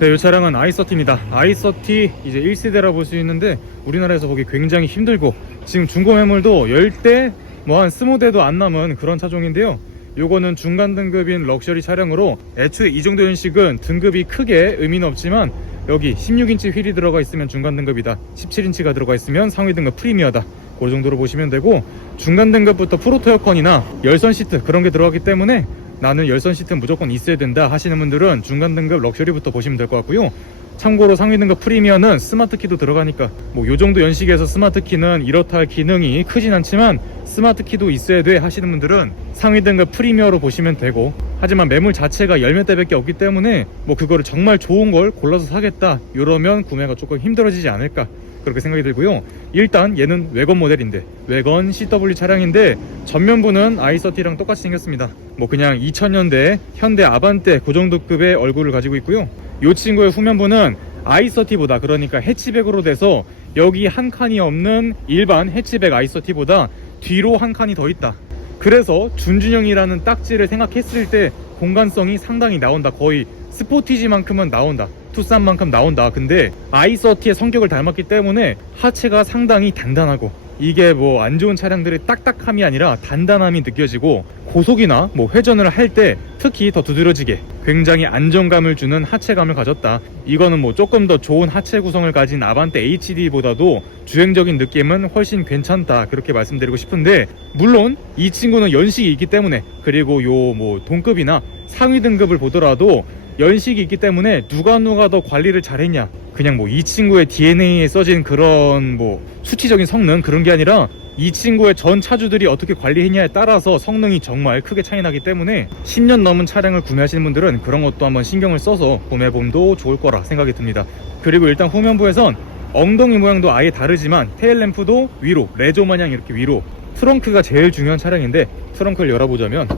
네, 이 차량은 i30입니다. i30 이제 1세대라 볼 수 있는데 우리나라에서 보기 굉장히 힘들고 지금 중고 매물도 10대 뭐 한 20대도 안 남은 그런 차종인데요. 요거는 중간 등급인 럭셔리 차량으로 애초에 이 정도 연식은 등급이 크게 의미는 없지만 여기 16인치 휠이 들어가 있으면 중간 등급이다. 17인치가 들어가 있으면 상위 등급 프리미어다. 그 정도로 보시면 되고 중간 등급부터 프로토 에어컨이나 열선 시트 그런 게 들어가기 때문에 나는 열선 시트 무조건 있어야 된다 하시는 분들은 중간 등급 럭셔리부터 보시면 될 것 같고요. 참고로 상위 등급 프리미어는 스마트 키도 들어가니까 뭐 요 정도 연식에서 스마트 키는 이렇다 할 기능이 크진 않지만 스마트 키도 있어야 돼 하시는 분들은 상위 등급 프리미어로 보시면 되고 하지만 매물 자체가 열몇 대밖에 없기 때문에 뭐 그거를 정말 좋은 걸 골라서 사겠다 이러면 구매가 조금 힘들어지지 않을까 그렇게 생각이 들고요. 일단 얘는 외건 모델인데 외건 CW 차량인데 전면부는 i30랑 똑같이 생겼습니다. 뭐 그냥 2000년대 현대 아반떼 그 정도 급의 얼굴을 가지고 있고요. 이 친구의 후면부는 i30보다 그러니까 해치백으로 돼서 여기 한 칸이 없는 일반 해치백 i30보다 뒤로 한 칸이 더 있다. 그래서 준준형이라는 딱지를 생각했을 때 공간성이 상당히 나온다. 거의 스포티지만큼은 나온다. 투싼만큼 나온다. 근데 i30의 성격을 닮았기 때문에 하체가 상당히 단단하고 이게 뭐 안 좋은 차량들의 딱딱함이 아니라 단단함이 느껴지고 고속이나 뭐 회전을 할 때 특히 더 두드러지게 굉장히 안정감을 주는 하체감을 가졌다. 이거는 뭐 조금 더 좋은 하체 구성을 가진 아반떼 HD보다도 주행적인 느낌은 훨씬 괜찮다. 그렇게 말씀드리고 싶은데 물론 이 친구는 연식이 있기 때문에 그리고 요 뭐 동급이나 상위 등급을 보더라도 연식이 있기 때문에 누가 누가 더 관리를 잘했냐. 그냥 뭐 이 친구의 DNA에 써진 그런 뭐 수치적인 성능 그런 게 아니라 이 친구의 전 차주들이 어떻게 관리했냐에 따라서 성능이 정말 크게 차이 나기 때문에 10년 넘은 차량을 구매하시는 분들은 그런 것도 한번 신경을 써서 구매해봄도 좋을 거라 생각이 듭니다. 그리고 일단 후면부에선 엉덩이 모양도 아예 다르지만 테일램프도 위로 레조 마냥 이렇게 위로. 트렁크가 제일 중요한 차량인데 트렁크를 열어보자면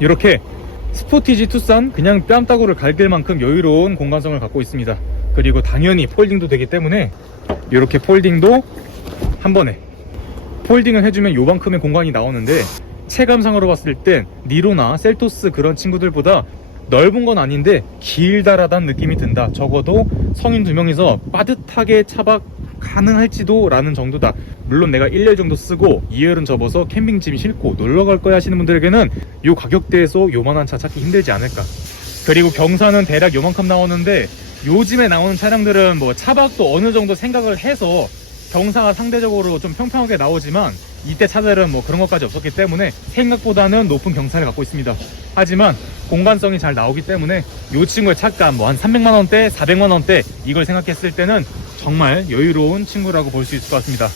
이렇게 스포티지 투싼 그냥 뺨따구를 갈길 만큼 여유로운 공간성을 갖고 있습니다. 그리고 당연히 폴딩도 되기 때문에 이렇게 폴딩도 한 번에 폴딩을 해주면 요만큼의 공간이 나오는데 체감상으로 봤을 땐 니로나 셀토스 그런 친구들보다 넓은 건 아닌데 길다라단 느낌이 든다. 적어도 성인 두 명이서 빠듯하게 차박 가능할지도 라는 정도다. 물론 내가 1년 정도 쓰고 2열은 접어서 캠핑짐이 싫고 놀러 갈 거야 하시는 분들에게는 요 가격대에서 요만한 차 찾기 힘들지 않을까. 그리고 경사는 대략 요만큼 나오는데 요즘에 나오는 차량들은 뭐 차박도 어느 정도 생각을 해서 경사가 상대적으로 좀 평평하게 나오지만 이때 차들은 뭐 그런 것까지 없었기 때문에 생각보다는 높은 경사를 갖고 있습니다. 하지만 공간성이 잘 나오기 때문에 이 친구의 차값 뭐한 300만 원대, 400만 원대 이걸 생각했을 때는 정말 여유로운 친구라고 볼 수 있을 것 같습니다.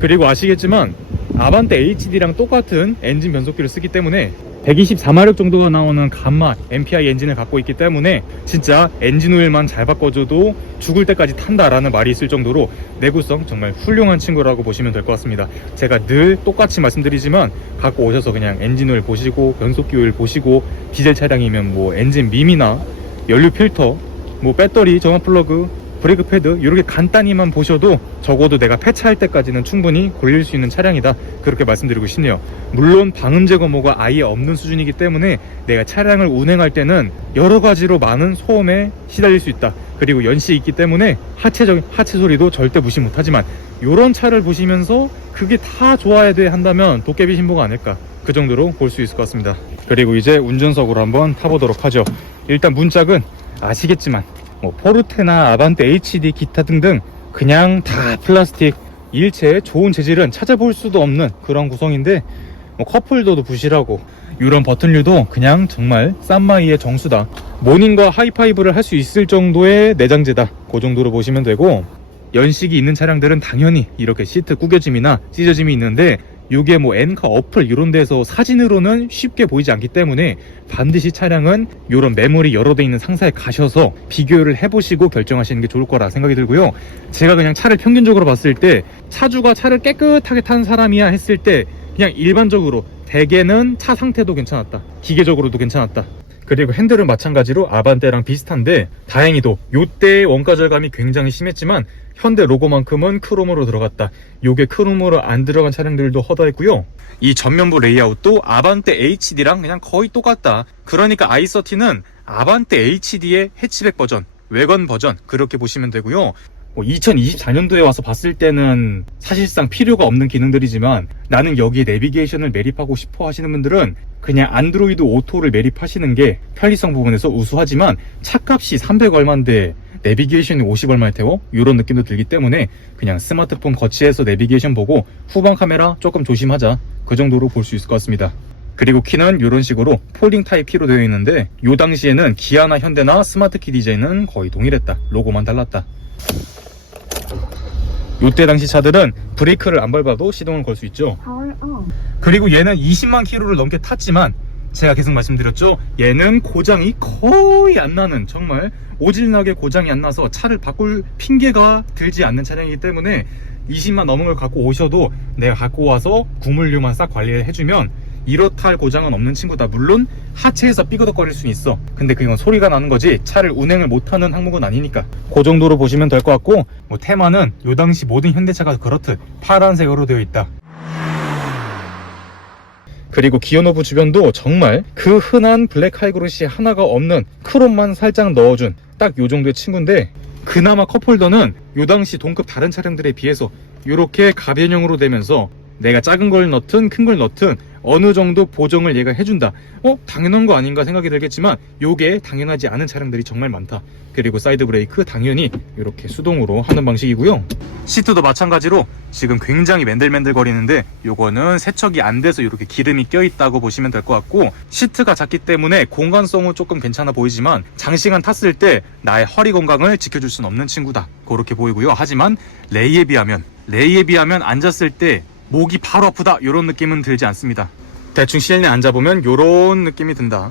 그리고 아시겠지만 아반떼 HD랑 똑같은 엔진 변속기를 쓰기 때문에 124마력 정도가 나오는 감마 MPI 엔진을 갖고 있기 때문에 진짜 엔진 오일만 잘 바꿔줘도 죽을 때까지 탄다라는 말이 있을 정도로 내구성 정말 훌륭한 친구라고 보시면 될 것 같습니다. 제가 늘 똑같이 말씀드리지만 갖고 오셔서 그냥 엔진 오일 보시고 변속기 오일 보시고 디젤 차량이면 뭐 엔진 밈이나 연료 필터 뭐 배터리 정화 플러그 브레이크 패드 이렇게 간단히만 보셔도 적어도 내가 폐차할 때까지는 충분히 걸릴 수 있는 차량이다. 그렇게 말씀드리고 싶네요. 물론 방음 제거모가 아예 없는 수준이기 때문에 내가 차량을 운행할 때는 여러 가지로 많은 소음에 시달릴 수 있다. 그리고 연식이 있기 때문에 하체적 하체 소리도 절대 무시 못하지만 이런 차를 보시면서 그게 다 좋아야 돼 한다면 도깨비 신보가 아닐까? 그 정도로 볼 수 있을 것 같습니다. 그리고 이제 운전석으로 한번 타보도록 하죠. 일단 문짝은 아시겠지만 뭐 포르테나 아반떼 HD 기타 등등 그냥 다 플라스틱 일체의 좋은 재질은 찾아볼 수도 없는 그런 구성인데 뭐 컵홀더도 부실하고 이런 버튼류도 그냥 정말 쌈마이의 정수다. 모닝과 하이파이브를 할 수 있을 정도의 내장재다. 그 정도로 보시면 되고 연식이 있는 차량들은 당연히 이렇게 시트 구겨짐이나 찢어짐이 있는데 이게 뭐 엔카 어플 이런 데서 사진으로는 쉽게 보이지 않기 때문에 반드시 차량은 이런 메모리 여러 대 있는 상사에 가셔서 비교를 해보시고 결정하시는 게 좋을 거라 생각이 들고요. 제가 그냥 차를 평균적으로 봤을 때 차주가 차를 깨끗하게 탄 사람이야 했을 때 그냥 일반적으로 대개는 차 상태도 괜찮았다. 기계적으로도 괜찮았다. 그리고 핸들은 마찬가지로 아반떼랑 비슷한데 다행히도 요때의 원가 절감이 굉장히 심했지만 현대 로고만큼은 크롬으로 들어갔다. 요게 크롬으로 안 들어간 차량들도 허다했고요. 이 전면부 레이아웃도 아반떼 HD랑 그냥 거의 똑같다. 그러니까 i30는 아반떼 HD의 해치백 버전, 외건 버전 그렇게 보시면 되고요. 2024년도에 와서 봤을 때는 사실상 필요가 없는 기능들이지만 나는 여기에 내비게이션을 매립하고 싶어 하시는 분들은 그냥 안드로이드 오토를 매립하시는 게 편리성 부분에서 우수하지만 차값이 300 얼마인데 내비게이션이 50 얼마에 태워? 이런 느낌도 들기 때문에 그냥 스마트폰 거치해서 내비게이션 보고 후방 카메라 조금 조심하자 그 정도로 볼 수 있을 것 같습니다. 그리고 키는 이런 식으로 폴딩 타입 키로 되어 있는데 이 당시에는 기아나 현대나 스마트 키 디자인은 거의 동일했다. 로고만 달랐다. 이때 당시 차들은 브레이크를 안 밟아도 시동을 걸 수 있죠. Power on. 그리고 얘는 20만 킬로를 넘게 탔지만 제가 계속 말씀드렸죠. 얘는 고장이 거의 안 나는 정말 오질나게 고장이 안 나서 차를 바꿀 핑계가 들지 않는 차량이기 때문에 20만 넘은 걸 갖고 오셔도 내가 갖고 와서 구물류만 싹 관리를 해주면 이렇다 할 고장은 없는 친구다. 물론 하체에서 삐그덕거릴 수 있어. 근데 그건 소리가 나는 거지 차를 운행을 못하는 항목은 아니니까. 그 정도로 보시면 될 것 같고 뭐 테마는 요 당시 모든 현대차가 그렇듯 파란색으로 되어 있다. 그리고 기어노브 주변도 정말 그 흔한 블랙 하이그로시 하나가 없는 크롬만 살짝 넣어준 딱 요 정도의 친구인데 그나마 컵홀더는 요 당시 동급 다른 차량들에 비해서 이렇게 가변형으로 되면서 내가 작은 걸 넣든 큰 걸 넣든 어느 정도 보정을 얘가 해준다. 어? 당연한 거 아닌가 생각이 들겠지만 요게 당연하지 않은 차량들이 정말 많다. 그리고 사이드 브레이크 당연히 이렇게 수동으로 하는 방식이고요. 시트도 마찬가지로 지금 굉장히 맨들맨들 거리는데 요거는 세척이 안 돼서 이렇게 기름이 껴있다고 보시면 될 것 같고 시트가 작기 때문에 공간성은 조금 괜찮아 보이지만 장시간 탔을 때 나의 허리 건강을 지켜줄 수는 없는 친구다. 그렇게 보이고요. 하지만 레이에 비하면 레이에 비하면 앉았을 때 목이 바로 아프다 이런 느낌은 들지 않습니다. 대충 실내 앉아보면 이런 느낌이 든다.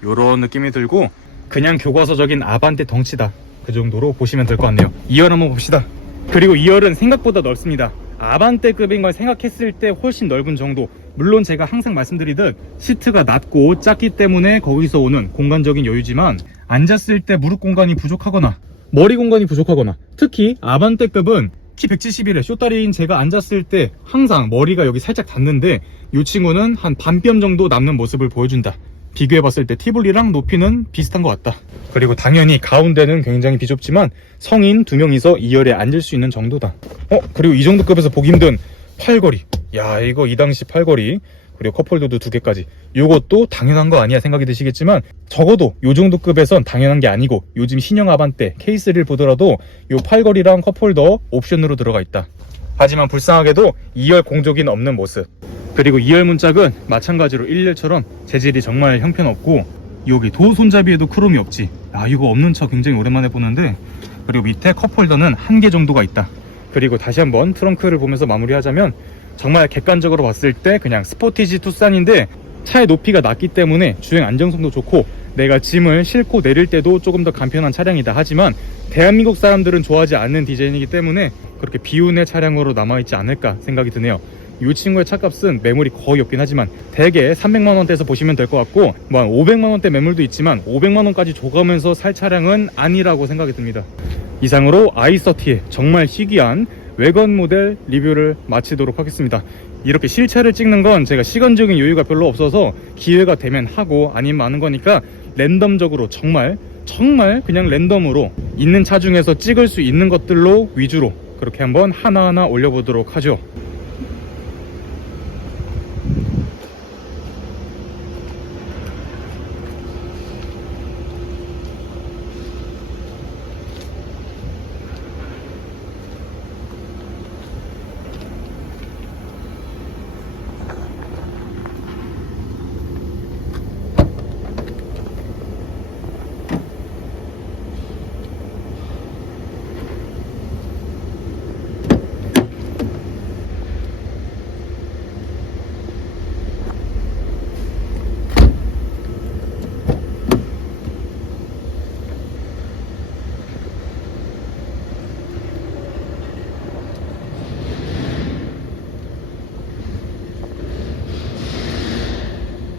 이런 느낌이 들고 그냥 교과서적인 아반떼 덩치다. 그 정도로 보시면 될 것 같네요. 2열 한번 봅시다. 그리고 2열은 생각보다 넓습니다. 아반떼급인 걸 생각했을 때 훨씬 넓은 정도. 물론 제가 항상 말씀드리듯 시트가 낮고 작기 때문에 거기서 오는 공간적인 여유지만 앉았을 때 무릎 공간이 부족하거나 머리 공간이 부족하거나 특히 아반떼급은 키 171에 쇼다리인 제가 앉았을 때 항상 머리가 여기 살짝 닿는데 이 친구는 한 반뼘 정도 남는 모습을 보여준다. 비교해봤을 때 티볼리랑 높이는 비슷한 것 같다. 그리고 당연히 가운데는 굉장히 비좁지만 성인 두 명이서 2열에 앉을 수 있는 정도다. 어? 그리고 이 정도 급에서 보기 힘든 팔걸이. 야 이거 이 당시 팔걸이. 그리고 컵홀더도 두 개까지. 이것도 당연한 거 아니야 생각이 드시겠지만 적어도 요 정도 급에선 당연한 게 아니고 요즘 신형 아반떼 케이스를 보더라도 요 팔걸이랑 컵홀더 옵션으로 들어가 있다. 하지만 불쌍하게도 2열 공조기는 없는 모습. 그리고 2열 문짝은 마찬가지로 1열처럼 재질이 정말 형편없고 여기 도 손잡이에도 크롬이 없지. 아 이거 없는 차 굉장히 오랜만에 보는데 그리고 밑에 컵홀더는 한 개 정도가 있다. 그리고 다시 한번 트렁크를 보면서 마무리하자면 정말 객관적으로 봤을 때 그냥 스포티지 투싼인데 차의 높이가 낮기 때문에 주행 안정성도 좋고 내가 짐을 싣고 내릴 때도 조금 더 간편한 차량이다. 하지만 대한민국 사람들은 좋아하지 않는 디자인이기 때문에 그렇게 비운의 차량으로 남아있지 않을까 생각이 드네요. 이 친구의 차값은 매물이 거의 없긴 하지만 대개 300만원대에서 보시면 될 것 같고 뭐 한 500만원대 매물도 있지만 500만원까지 줘가면서 살 차량은 아니라고 생각이 듭니다. 이상으로 i30의 정말 희귀한 외관 모델 리뷰를 마치도록 하겠습니다. 이렇게 실차를 찍는 건 제가 시간적인 여유가 별로 없어서 기회가 되면 하고 아니면 마는 거니까 랜덤적으로 정말 정말 그냥 랜덤으로 있는 차 중에서 찍을 수 있는 것들로 위주로 그렇게 한번 하나하나 올려보도록 하죠.